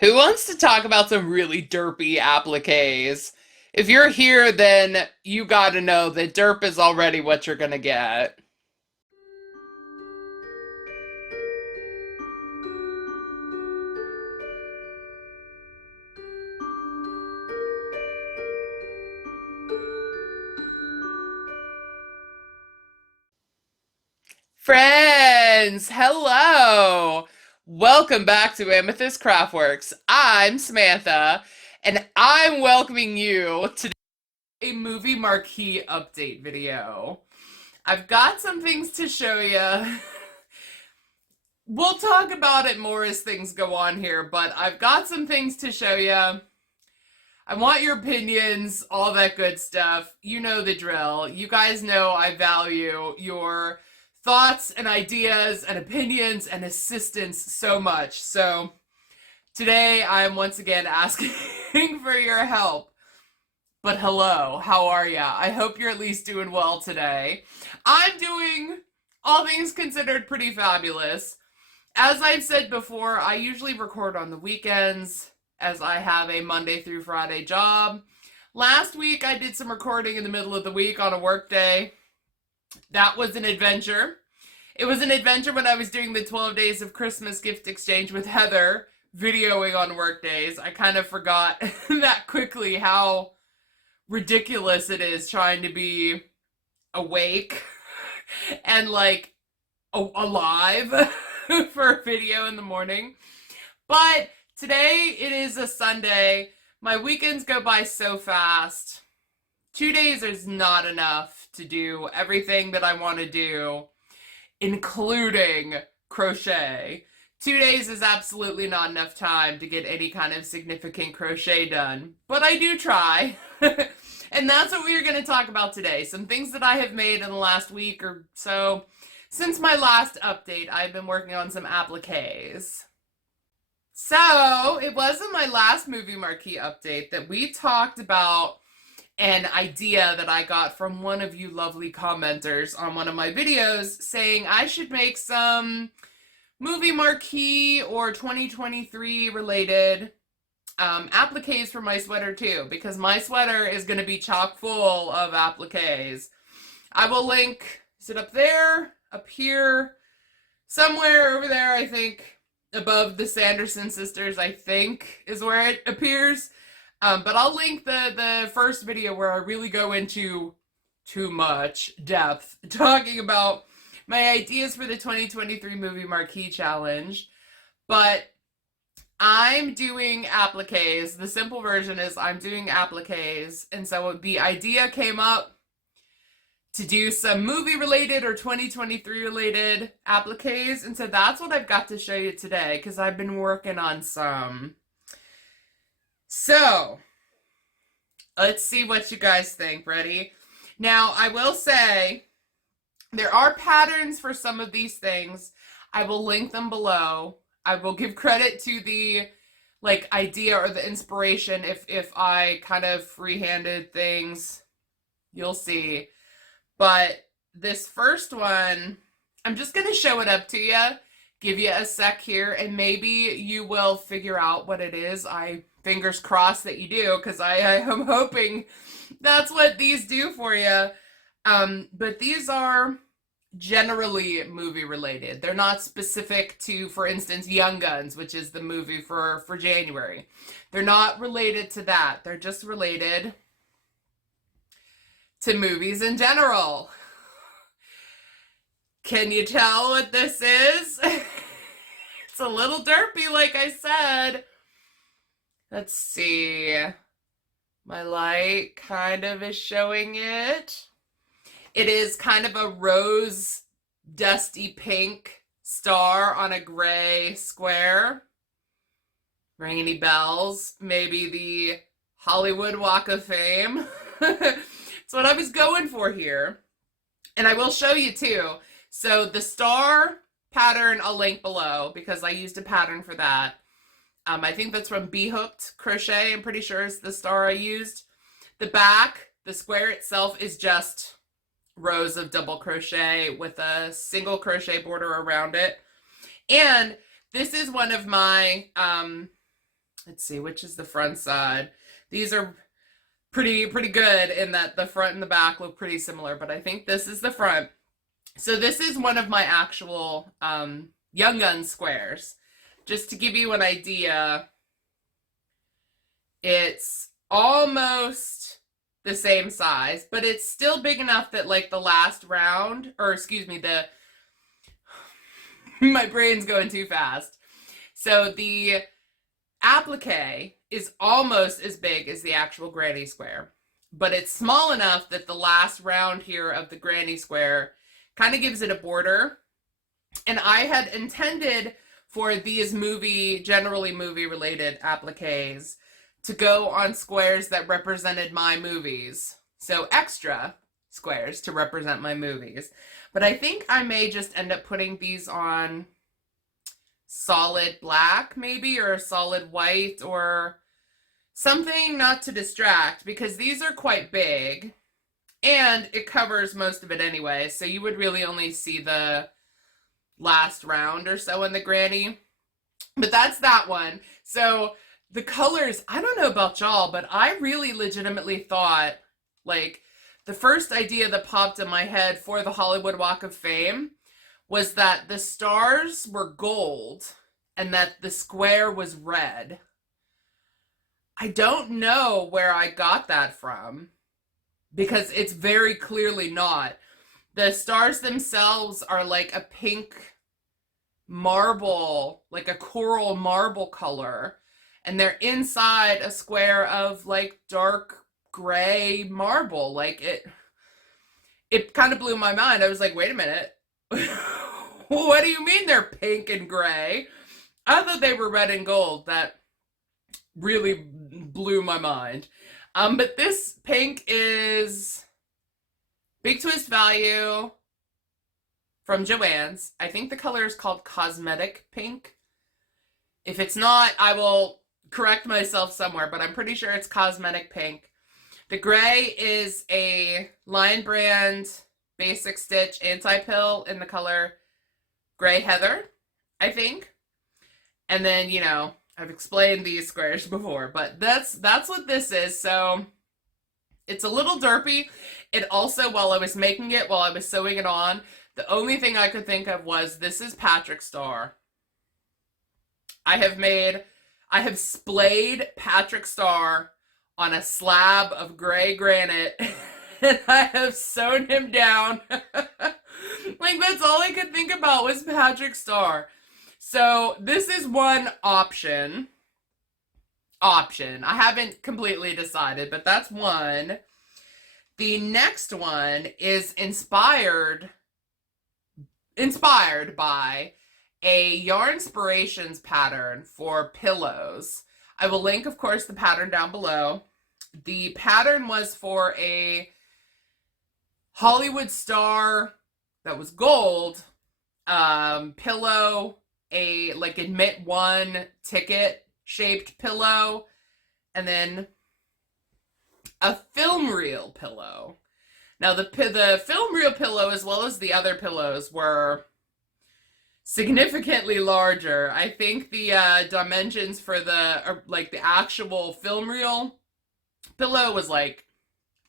Who wants to talk about some really derpy appliques? If you're here, then you gotta know that derp is already what you're gonna get. Friends, hello! Welcome back to Amethyst Craftworks. I'm Samantha, and I'm welcoming you to a movie marquee update video. I've got some things to show you. We'll talk about it more as things go on here, but I've got some things to show you. I want your opinions, all that good stuff. You know the drill. You guys know I value your thoughts and ideas and opinions and assistance so much. So today I'm once again asking for your help. But hello, how are ya? I hope you're at least doing well today. I'm doing, all things considered, pretty fabulous. As I've said before, I usually record on the weekends as I have a Monday through Friday job. Last week I did some recording in the middle of the week on a work day. That was an adventure. It was an adventure when I was doing the 12 days of Christmas gift exchange with Heather, videoing on work days. I kind of forgot that quickly how ridiculous it is trying to be awake and like alive for a video in the morning. But today it is a Sunday. My weekends go by so fast. 2 days is not enough to do everything that I want to do, including crochet. 2 days is absolutely not enough time to get any kind of significant crochet done, but I do try. And that's what we are going to talk about today. Some things that I have made in the last week or so. Since my last update, I've been working on some appliques. So, it was in my last movie marquee update that we talked about an idea that I got from one of you lovely commenters on one of my videos saying I should make some movie marquee or 2023 related appliques for my sweater too, because my sweater is going to be chock full of appliques. I will link, is it up there? Up here? Somewhere over there, I think, above the Sanderson sisters, I think, is where it appears. But I'll link the first video where I really go into too much depth talking about my ideas for the 2023 Movie Marquee Challenge. But I'm doing appliques. The simple version is I'm doing appliques. And so the idea came up to do some movie related or 2023 related appliques. And so that's what I've got to show you today because I've been working on some. So let's see what you guys think. Ready? Now, I will say there are patterns for some of these things. I will link them below. I will give credit to the idea or the inspiration if I kind of freehanded things. You'll see. But this first one, I'm just going to show it up to you, give you a sec here, and maybe you will figure out what it is. Fingers crossed that you do, because I am hoping that's what these do for you. But these are generally movie related. They're not specific to, for instance, Young Guns, which is the movie for January. They're not related to that. They're just related to movies in general. Can you tell what this is? It's a little derpy, like I said. Let's see. My light kind of is showing it. It is kind of a rose, dusty pink star on a gray square. Ring any bells? Maybe the Hollywood Walk of Fame. That's what I was going for here. And I will show you too. So the star pattern I'll link below because I used a pattern for that. I think that's from Bee Hooked Crochet. I'm pretty sure it's the star I used. The back, the square itself is just rows of double crochet with a single crochet border around it. And this is one of my let's see, which is the front side. These are pretty good in that the front and the back look pretty similar, but I think this is the front. So this is one of my actual Young Gun squares. Just to give you an idea, it's almost the same size, but it's still big enough that like the last round, or excuse me, my brain's going too fast. So the applique is almost as big as the actual granny square, but it's small enough that the last round here of the granny square kind of gives it a border. And I had intended for these generally movie related appliques to go on squares that represented my movies. So extra squares to represent my movies. But I think I may just end up putting these on solid black maybe, or solid white, or something not to distract, because these are quite big and it covers most of it anyway. So you would really only see the last round or so in the granny. But that's that one. So the colors, I don't know about y'all, but I really legitimately thought, like, the first idea that popped in my head for the Hollywood Walk of Fame was that the stars were gold and that the square was red. I don't know where I got that from, because it's very clearly not. The stars themselves are like a pink marble, like a coral marble color, and they're inside a square of like dark gray marble. Like it kind of blew my mind. I was like, wait a minute. What do you mean they're pink and gray? I thought they were red and gold. That really blew my mind. But this pink is Big Twist Value from Joann's. I think the color is called Cosmetic Pink. If it's not, I will correct myself somewhere, but I'm pretty sure it's Cosmetic Pink. The gray is a Lion Brand Basic Stitch Anti-Pill in the color Gray Heather, I think. And then, you know, I've explained these squares before, but that's what this is. So it's a little derpy. It also, while I was making it, while I was sewing it on, the only thing I could think of was, this is Patrick Star. I have splayed Patrick Star on a slab of gray granite, and I have sewn him down. Like, that's all I could think about was Patrick Star. So this is one option. I haven't completely decided, but that's one. The next one is inspired by a Yarnspirations pattern for pillows. I will link, of course, the pattern down below. The pattern was for a Hollywood star that was gold pillow, a like admit one ticket shaped pillow, and then a film reel pillow. Now the film reel pillow, as well as the other pillows, were significantly larger. I think the dimensions for the actual film reel pillow was like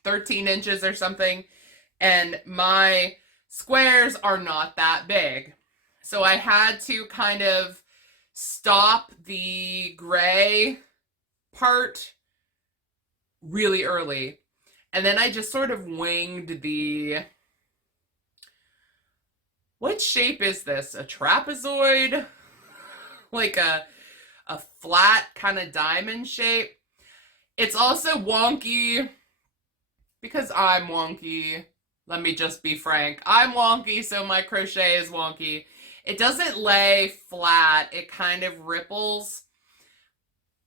13 inches or something, and my squares are not that big. So I had to kind of stop the gray part really early. And then I just sort of winged what shape is this? A trapezoid? Like a flat kind of diamond shape. It's also wonky because I'm wonky. Let me just be frank. I'm wonky, so my crochet is wonky. It doesn't lay flat. It kind of ripples.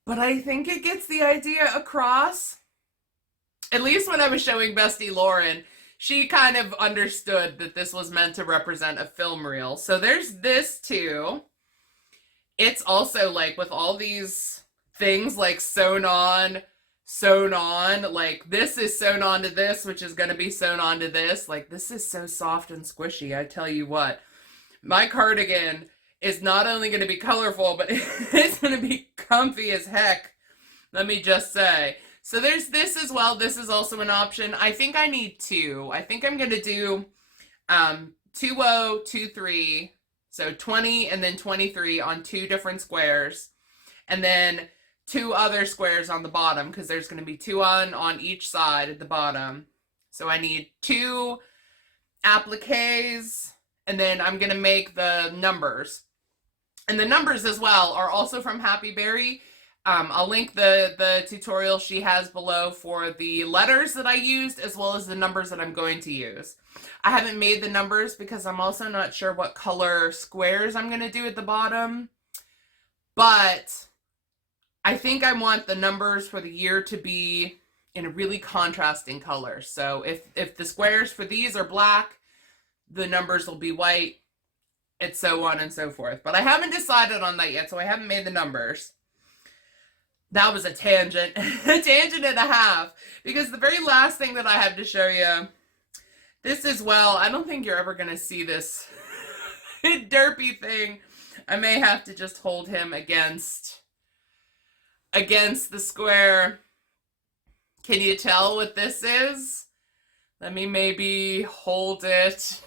But I think it gets the idea across. At least when I was showing Bestie Lauren, she kind of understood that this was meant to represent a film reel. So there's this too. It's also like with all these things like sewn on, like this is sewn onto this, which is going to be sewn onto this. Like, this is so soft and squishy, I tell you what. My cardigan is not only going to be colorful, but it's going to be comfy as heck. Let me just say. So there's this as well. This is also an option. I think I need two. I think I'm going to do 20, 23, so 20 and then 23 on two different squares. And then two other squares on the bottom, because there's going to be two on each side at the bottom. So I need two appliques, and then I'm going to make the numbers. And the numbers as well are also from Happy Berry. I'll link the tutorial she has below for the letters that I used, as well as the numbers that I'm going to use. I haven't made the numbers because I'm also not sure what color squares I'm going to do at the bottom. But I think I want the numbers for the year to be in a really contrasting color. So if the squares for these are black, the numbers will be white, and so on and so forth. But I haven't decided on that yet, so I haven't made the numbers. That was a tangent, a tangent and a half, because the very last thing that I have to show you, this as well, I don't think you're ever going to see this derpy thing. I may have to just hold him against the square. Can you tell what this is? Let me maybe hold it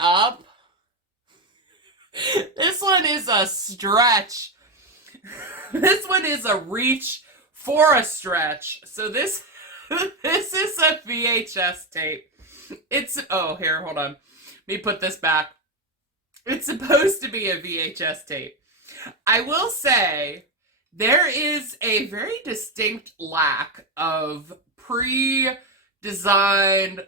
up. This one is a stretch. This one is a reach for a stretch. So this is a VHS tape. Oh, here, hold on. Let me put this back. It's supposed to be a VHS tape. I will say there is a very distinct lack of pre-designed,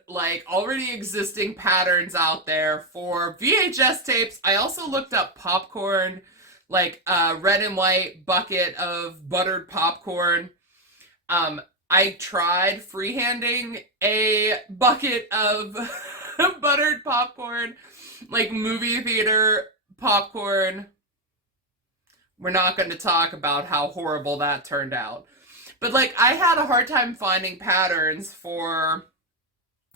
like already existing patterns out there for VHS tapes. I also looked up popcorn, like a red and white bucket of buttered popcorn. I tried freehanding a bucket of buttered popcorn, like movie theater popcorn. We're not going to talk about how horrible that turned out. But like, I had a hard time finding patterns for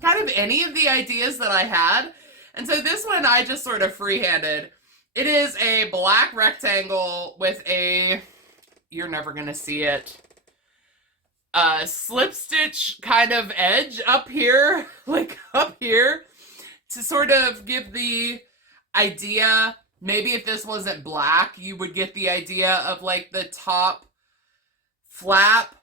kind of any of the ideas that I had. And so this one I just sort of freehanded. It is a black rectangle with a, you're never going to see it, slip stitch kind of edge up here, like up here, to sort of give the idea. Maybe if this wasn't black, you would get the idea of like the top flap,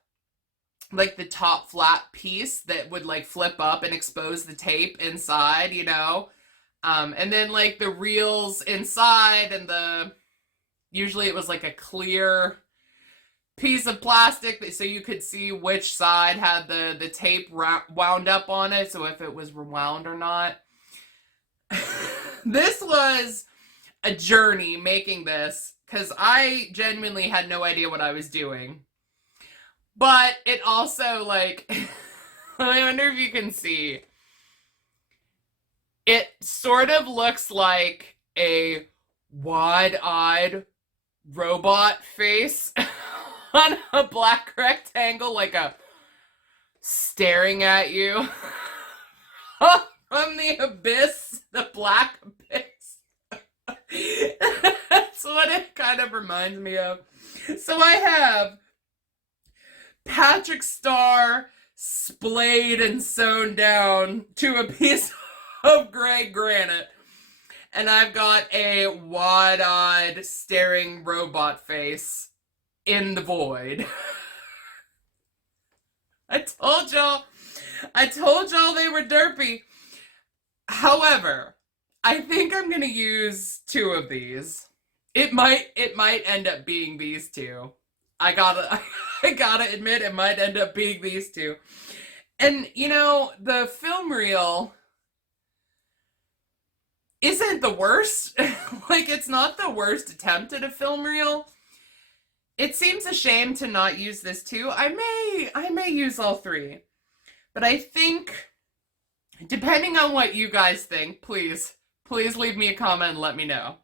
like the top flap piece that would like flip up and expose the tape inside, you know? And then like the reels inside, and usually it was like a clear piece of plastic so you could see which side had the tape wound up on it, so if it was rewound or not. This was a journey making this, because I genuinely had no idea what I was doing. But it also, like, I wonder if you can see. It sort of looks like a wide-eyed robot face on a black rectangle, like a staring at you from the abyss, the black abyss. That's what it kind of reminds me of. So I have Patrick Star splayed and sewn down to a piece of gray granite. And I've got a wide-eyed staring robot face in the void. I told y'all they were derpy. However, I think I'm gonna use two of these. It might end up being these two. I gotta admit, it might end up being these two. And you know, the film reel isn't the worst. Like, it's not the worst attempt at a film reel. It seems a shame to not use this too. I may use all three. But I think, depending on what you guys think, please leave me a comment and let me know.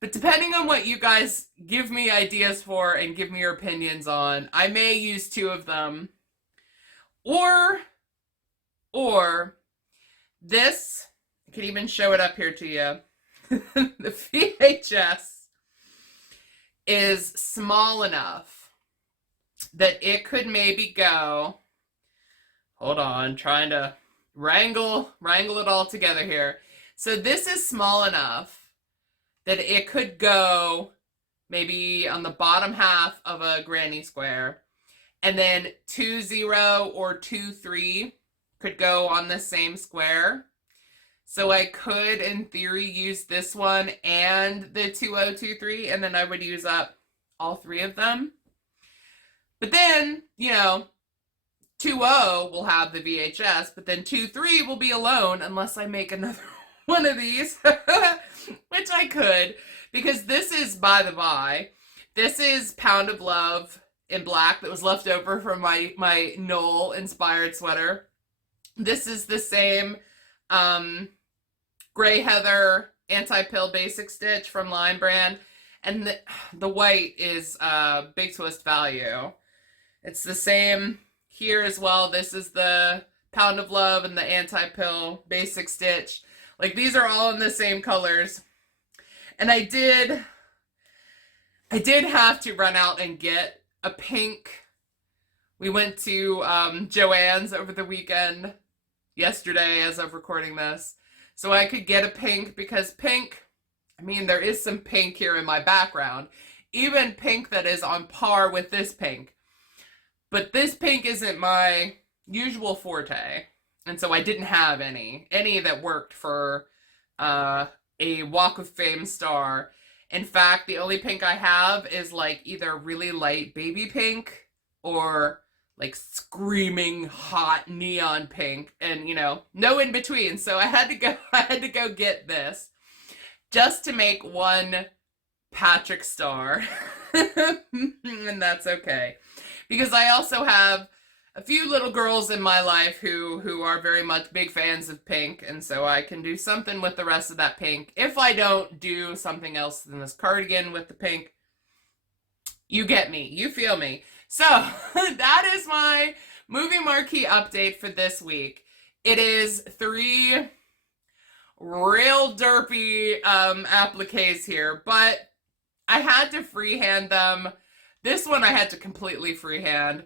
But depending on what you guys give me ideas for and give me your opinions on, I may use two of them. Or this, I can even show it up here to you. the VHS is small enough that it could maybe go, hold on, trying to wrangle it all together here. So this is small enough that it could go maybe on the bottom half of a granny square, and then 2-0 or 2-3 could go on the same square. So I could, in theory, use this one and the 2-0-2-3, and then I would use up all three of them. But then, 2-0 will have the VHS, but then 2-3 will be alone unless I make another one of these, which I could, because this is, by the by, this is Pound of Love in black that was left over from my Knoll inspired sweater. This is the same Gray Heather anti-pill basic stitch from Line Brand, and the white is Big Twist Value. It's the same here as well. This is the Pound of Love and the anti-pill basic stitch. Like, these are all in the same colors. And I did have to run out and get a pink. We went to Joann's over the weekend, yesterday as of recording this, so I could get a pink, because pink, I mean, there is some pink here in my background, even pink that is on par with this pink, but this pink isn't my usual forte, and so I didn't have any that worked for a Walk of Fame star. In fact, the only pink I have is like either really light baby pink or like screaming hot neon pink, and no in between. So I had to go get this just to make one Patrick star. And that's okay, because I also have a few little girls in my life who are very much big fans of pink, and so I can do something with the rest of that pink if I don't do something else than this cardigan with the pink. You get me, you feel me. So that is my Movie Marquee update for this week. It is 3 real derpy appliques here, but I had to freehand them. This one I had to completely freehand.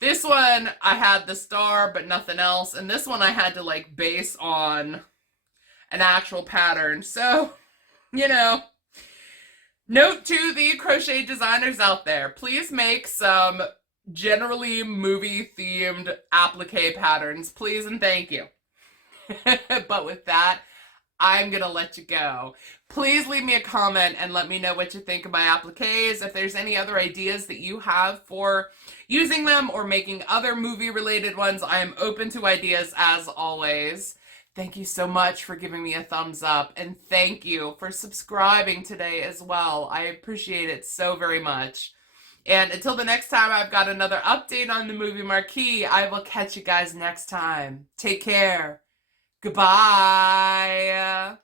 This one I had the star but nothing else, and this one I had to like base on an actual pattern. So, note to the crochet designers out there, please make some generally movie-themed applique patterns, please and thank you. But with that, I'm gonna let you go. Please leave me a comment and let me know what you think of my appliques. If there's any other ideas that you have for using them or making other movie-related ones, I am open to ideas as always. Thank you so much for giving me a thumbs up, and thank you for subscribing today as well. I appreciate it so very much. And until the next time I've got another update on the Movie Marquee, I will catch you guys next time. Take care. Goodbye.